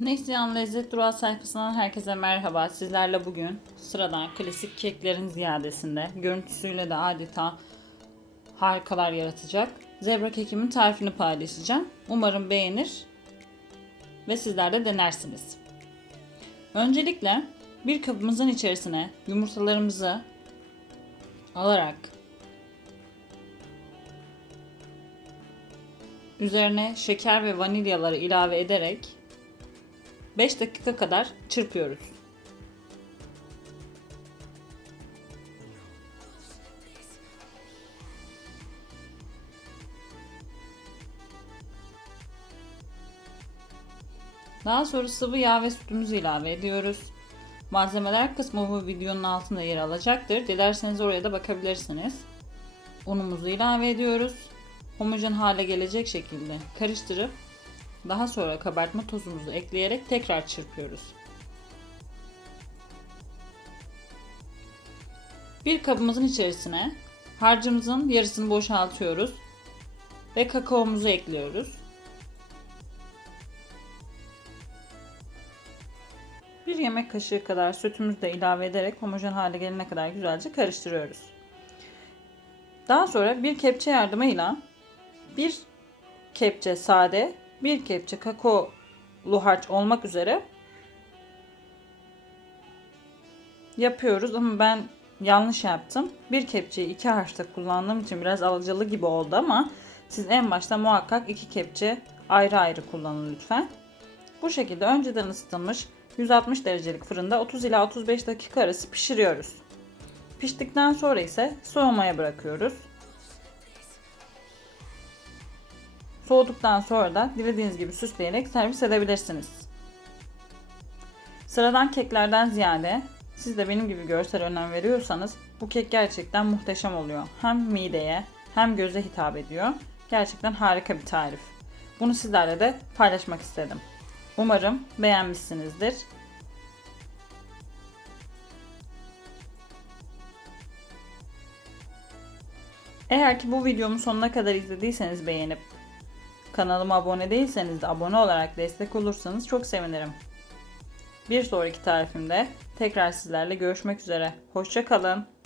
Neslihan Lezzet Durağı sayfasından herkese merhaba. Sizlerle bugün sıradan klasik keklerin ziyadesinde görüntüsüyle de adeta harikalar yaratacak zebra kekimin tarifini paylaşacağım. Umarım beğenir ve sizler de denersiniz. Öncelikle bir kabımızın içerisine yumurtalarımızı alarak üzerine şeker ve vanilyaları ilave ederek 5 dakika kadar çırpıyoruz. Daha sonra sıvı yağ ve sütümüzü ilave ediyoruz. Malzemeler kısmı bu videonun altında yer alacaktır. Dilerseniz oraya da bakabilirsiniz. Unumuzu ilave ediyoruz. Homojen hale gelecek şekilde karıştırıp daha sonra kabartma tozumuzu ekleyerek tekrar çırpıyoruz. Bir kabımızın içerisine harcımızın yarısını boşaltıyoruz ve kakaomuzu ekliyoruz. Bir yemek kaşığı kadar sütümüzü de ilave ederek homojen hale gelene kadar güzelce karıştırıyoruz. Daha sonra bir kepçe yardımıyla bir kepçe sade, bir kepçe kakaolu harç olmak üzere yapıyoruz ama ben yanlış yaptım. Bir kepçeyi iki harçta kullandığım için biraz alıcılı gibi oldu ama siz en başta muhakkak iki kepçe ayrı ayrı kullanın lütfen. Bu şekilde önceden ısıtılmış 160 derecelik fırında 30 ila 35 dakika arası pişiriyoruz. Piştikten sonra ise soğumaya bırakıyoruz. Soğuduktan sonra da dilediğiniz gibi süsleyerek servis edebilirsiniz. Sıradan keklerden ziyade siz de benim gibi görsel önem veriyorsanız bu kek gerçekten muhteşem oluyor. Hem mideye hem göze hitap ediyor. Gerçekten harika bir tarif. Bunu sizlerle de paylaşmak istedim. Umarım beğenmişsinizdir. Eğer ki bu videomu sonuna kadar izlediyseniz beğenip kanalıma abone değilseniz de abone olarak destek olursanız çok sevinirim. Bir sonraki tarifimde tekrar sizlerle görüşmek üzere. Hoşçakalın.